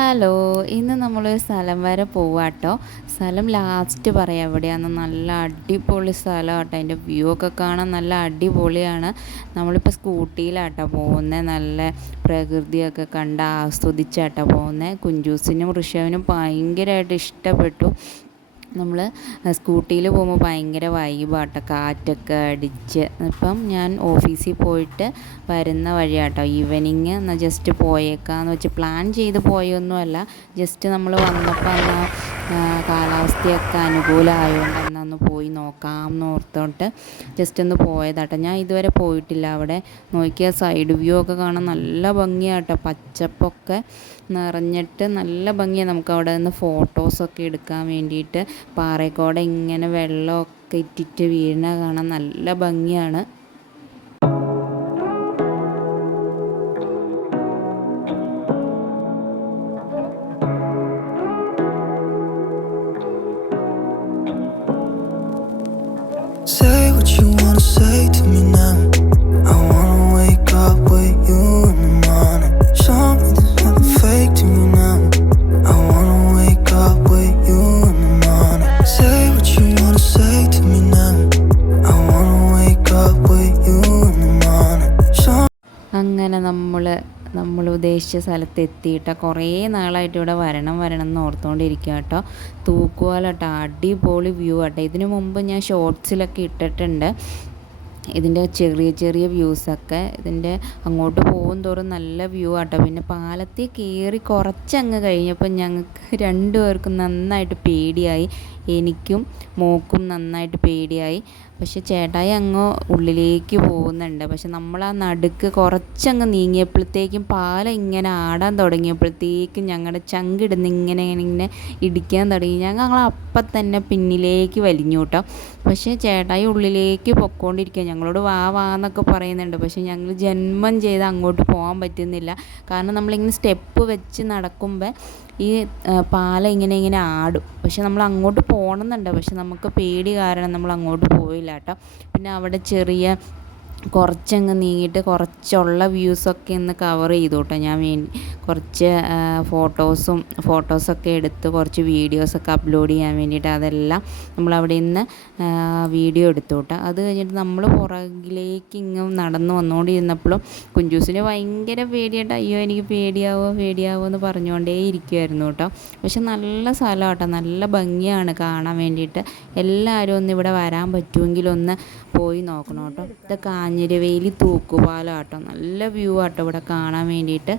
Hello ഇന്ന് നമ്മൾ സ്ഥലം വരെ പോവാട്ടോ. സ്ഥലം ലാസ്റ്റ് പറയാം എവിടെയാണെന്ന് നല്ല അടിപൊളി സ്ഥലം കേട്ടോ അതിന്റെ വ്യൂ ഒക്കെ കാണാൻ നല്ല അടിപൊളിയാണ്. നമ്മളിപ്പോൾ സ്കൂട്ടിയിലാട്ടോ പോകുന്നത് നല്ല പ്രകൃതിയൊക്കെ കണ്ട് ആസ്വദിച്ചാട്ടോ പോകുന്നത് കുഞ്ചൂസിനും ഋഷവിനും ഭയങ്കരമായിട്ട് ഇഷ്ടപ്പെട്ടു. നമ്മൾ സ്കൂട്ടിയിൽ പോകുമ്പോൾ ഭയങ്കര വൈബാട്ടോ. കാറ്റൊക്കെ അടിച്ച്. ഇപ്പം ഞാൻ ഓഫീസിൽ പോയിട്ട് വരുന്ന വഴിയാട്ടോ. ഈവനിങ് എന്നാൽ ജസ്റ്റ് പോയേക്കാന്ന് വെച്ച് പ്ലാൻ ചെയ്ത് പോയൊന്നുമല്ല ജസ്റ്റ് നമ്മൾ വന്നപ്പോൾ എന്നാൽ കാലാവസ്ഥയൊക്കെ അനുകൂലമായതുകൊണ്ട് എന്നൊന്ന് പോയി നോക്കാം എന്ന് ഓർത്തോട്ട് ജസ്റ്റ് ഒന്ന് പോയതാട്ടോ. ഞാൻ ഇതുവരെ പോയിട്ടില്ല അവിടെ. നോക്കിയാൽ സൈഡ് വ്യൂ ഒക്കെ കാണാൻ നല്ല ഭംഗിയാട്ടോ. പച്ചപ്പൊക്കെ നിറഞ്ഞിട്ട് നല്ല ഭംഗിയാണ് നമുക്ക് അവിടെ നിന്ന് ഫോട്ടോസൊക്കെ എടുക്കാൻ വേണ്ടിയിട്ട് പാറയ്ക്കോടെ ഇങ്ങനെ വെള്ളമൊക്കെ ഇറ്റിറ്റ് വീഴുന്ന കാണാൻ നല്ല ഭംഗിയാണ്. Say what you wanna say to me now. I wanna wake up with you in the morning. Show me there's nothing fake to me now. I wanna wake up with you in the morning. Say what you wanna say to me now. I wanna wake up with you in the morning. അങ്ങനെ നമ്മൾ നമ്മൾ ഉദ്ദേശിച്ച സ്ഥലത്ത് എത്തിയിട്ട് കുറേ നാളായിട്ട് ഇവിടെ വരണം വരണം എന്ന് ഓർത്തുകൊണ്ടിരിക്കുക കേട്ടോ. തൂക്കുവാല കേട്ടോ അടിപൊളി വ്യൂ ആട്ടോ. ഇതിനു മുമ്പ് ഞാൻ ഷോർട്സിലൊക്കെ ഇട്ടിട്ടുണ്ട്. ഇതിന്റെ ചെറിയ ചെറിയ വ്യൂസൊക്കെ ഇതിന്റെ അങ്ങോട്ട് പോകും തോറും നല്ല വ്യൂ ആട്ടോ. പിന്നെ പാലത്തിൽ കയറി കുറച്ചങ്ങ് കഴിഞ്ഞപ്പോൾ ഞങ്ങൾക്ക് രണ്ടുപേർക്കും നന്നായിട്ട് പേടിയായി. എനിക്കും മോക്കും നന്നായിട്ട് പേടിയായി. പക്ഷെ ചേട്ടായി അങ്ങ് ഉള്ളിലേക്ക് പോകുന്നുണ്ട്. പക്ഷെ നമ്മൾ ആ നടുക്ക് കുറച്ചങ്ങ് നീങ്ങിയപ്പോഴത്തേക്കും പാലം ഇങ്ങനെ ആടാൻ തുടങ്ങിയപ്പോഴത്തേക്കും ഞങ്ങളുടെ ചങ്കിടുന്ന് ഇങ്ങനെ ഇങ്ങനെ ഇടിക്കാൻ തുടങ്ങി. ഞങ്ങൾ അപ്പം തന്നെ പിന്നിലേക്ക് വലിഞ്ഞു കേട്ടോ. പക്ഷേ ചേട്ടായി ഉള്ളിലേക്ക് പൊക്കോണ്ടിരിക്കുക ഞങ്ങളോട് വാ വാ എന്നൊക്കെ പറയുന്നുണ്ട്. പക്ഷേ ഞങ്ങൾ ജന്മം ചെയ്ത് അങ്ങോട്ട് പോകാൻ പറ്റുന്നില്ല. കാരണം നമ്മളിങ്ങനെ സ്റ്റെപ്പ് വെച്ച് നടക്കുമ്പോൾ ഈ പാലം ഇങ്ങനെ ഇങ്ങനെ ആടും. പക്ഷെ നമ്മൾ അങ്ങോട്ട് പോകണമെന്നുണ്ട്. പക്ഷെ നമുക്ക് പേടി കാരണം നമ്മൾ അങ്ങോട്ട് പോയില്ല കേട്ടോ. പിന്നെ അവിടെ ചെറിയ കുറച്ചങ്ങ് നീങ്ങിയിട്ട് കുറച്ചുള്ള വ്യൂസൊക്കെ ഒന്ന് കവർ ചെയ്തു കേട്ടോ ഞാൻ വേണ്ടി കുറച്ച് ഫോട്ടോസും ഫോട്ടോസൊക്കെ എടുത്ത് കുറച്ച് വീഡിയോസൊക്കെ അപ്ലോഡ് ചെയ്യാൻ വേണ്ടിയിട്ട് അതെല്ലാം നമ്മൾ അവിടെ നിന്ന് വീഡിയോ എടുത്തു കേട്ടോ അത് കഴിഞ്ഞിട്ട് നമ്മൾ പുറകിലേക്ക് ഇങ്ങ് നടന്നു വന്നുകൊണ്ടിരുന്നപ്പോഴും കുഞ്ചൂസിന് ഭയങ്കര പേടിയായിട്ട് അയ്യോ എനിക്ക് പേടിയാവോ പേടിയാവോ എന്ന് പറഞ്ഞുകൊണ്ടേ ഇരിക്കുമായിരുന്നു കേട്ടോ. പക്ഷെ നല്ല സ്ഥലം കേട്ടോ നല്ല ഭംഗിയാണ് കാണാൻ വേണ്ടിയിട്ട്. എല്ലാവരും ഒന്ന് ഇവിടെ വരാൻ പറ്റുമെങ്കിൽ ഒന്ന് പോയി നോക്കണം കേട്ടോ. ഇത് കാഞ്ഞിരവേലി തൂക്കുപാലം കേട്ടോ നല്ല വ്യൂ ആട്ടോ ഇവിടെ കാണാൻ വേണ്ടിയിട്ട്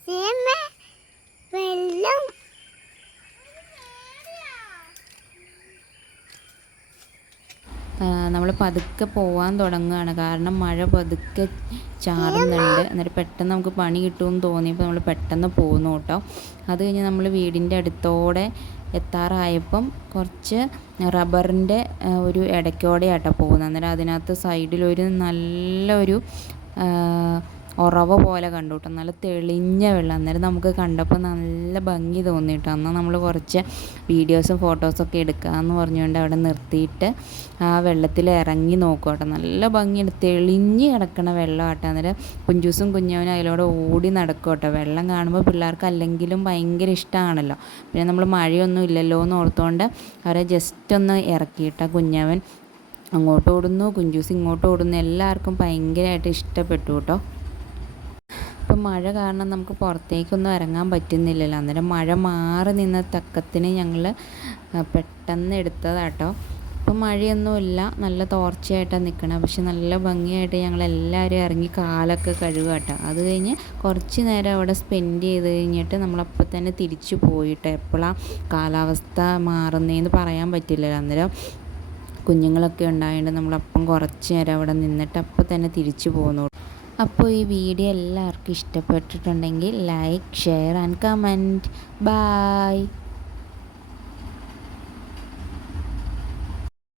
സീമ വെള്ളം നമ്മൾ പതുക്കെ പോകാൻ തുടങ്ങുകയാണ്. കാരണം മഴ പതുക്കെ ചാറുന്നുണ്ട്. എന്നിട്ട് പെട്ടെന്ന് നമുക്ക് പണി കിട്ടുമെന്ന് തോന്നിയപ്പോൾ നമ്മൾ പെട്ടെന്ന് പോന്നു കേട്ടോ. അത് കഴിഞ്ഞ് നമ്മൾ വീടിന്റെ അടുത്തോടെ എത്താറായപ്പം കുറച്ച് റബ്ബറിന്റെ ഒരു ഇടയ്ക്കോടെയാട്ടോ പോകുന്നത്. അന്നേരം അതിനകത്ത് സൈഡിലൊരു നല്ലൊരു ഉറവ പോലെ കണ്ടു കേട്ടോ. നല്ല തെളിഞ്ഞ വെള്ളം. അന്നേരം നമുക്ക് കണ്ടപ്പോൾ നല്ല ഭംഗി തോന്നി കേട്ടോ അന്ന് നമ്മൾ കുറച്ച് വീഡിയോസും ഫോട്ടോസൊക്കെ എടുക്കാമെന്ന് പറഞ്ഞുകൊണ്ട് അവിടെ നിർത്തിയിട്ട് ആ വെള്ളത്തിൽ ഇറങ്ങി നോക്കും കേട്ടോ. നല്ല ഭംഗിയുണ്ട്. തെളിഞ്ഞ് കിടക്കണ വെള്ളം കേട്ടോ അന്നേരം കുഞ്ചൂസും കുഞ്ഞവനും അതിലൂടെ ഓടി നടക്കും കേട്ടോ. വെള്ളം കാണുമ്പോൾ പിള്ളേർക്ക് അല്ലെങ്കിലും ഭയങ്കര ഇഷ്ടമാണല്ലോ. പിന്നെ നമ്മൾ മഴയൊന്നും ഇല്ലല്ലോ എന്ന് ഓർത്തുകൊണ്ട് അവരെ ജസ്റ്റ് ഒന്ന് ഇറക്കിയിട്ട കുഞ്ഞവൻ. അങ്ങോട്ട് ഓടുന്നു കുഞ്ചൂസ് ഇങ്ങോട്ട് ഓടുന്നു. എല്ലാവർക്കും ഭയങ്കരമായിട്ട് ഇഷ്ടപ്പെട്ടു കേട്ടോ. മഴ കാരണം നമുക്ക് പുറത്തേക്കൊന്നും ഇറങ്ങാൻ പറ്റുന്നില്ലല്ലോ. അന്നേരം മഴ മാറി നിന്ന തക്കത്തിന് ഞങ്ങൾ പെട്ടെന്ന് എടുത്തതാട്ടോ. ഇപ്പം മഴയൊന്നുമില്ല. നല്ല തോർച്ചയായിട്ടാണ് നിൽക്കണം പക്ഷെ നല്ല ഭംഗിയായിട്ട് ഞങ്ങൾ എല്ലാവരും ഇറങ്ങി കാലൊക്കെ കഴുകുക കേട്ടോ അത് കഴിഞ്ഞ് കുറച്ച് നേരം അവിടെ സ്പെൻഡ് ചെയ്ത് കഴിഞ്ഞിട്ട് നമ്മളപ്പോൾ തന്നെ തിരിച്ചു പോയിട്ട്. എപ്പോഴാണ് കാലാവസ്ഥ മാറുന്നതെന്ന് പറയാൻ പറ്റില്ലല്ലോ. അന്നേരം കുഞ്ഞുങ്ങളൊക്കെ ഉണ്ടായതുകൊണ്ട് നമ്മളപ്പം കുറച്ച് നേരം അവിടെ നിന്നിട്ട് അപ്പം തന്നെ തിരിച്ചു പോന്നു. അപ്പോൾ ഈ വീഡിയോ എല്ലാവർക്കും ഇഷ്ടപ്പെട്ടിട്ടുണ്ടെങ്കിൽ like share and comment. Bye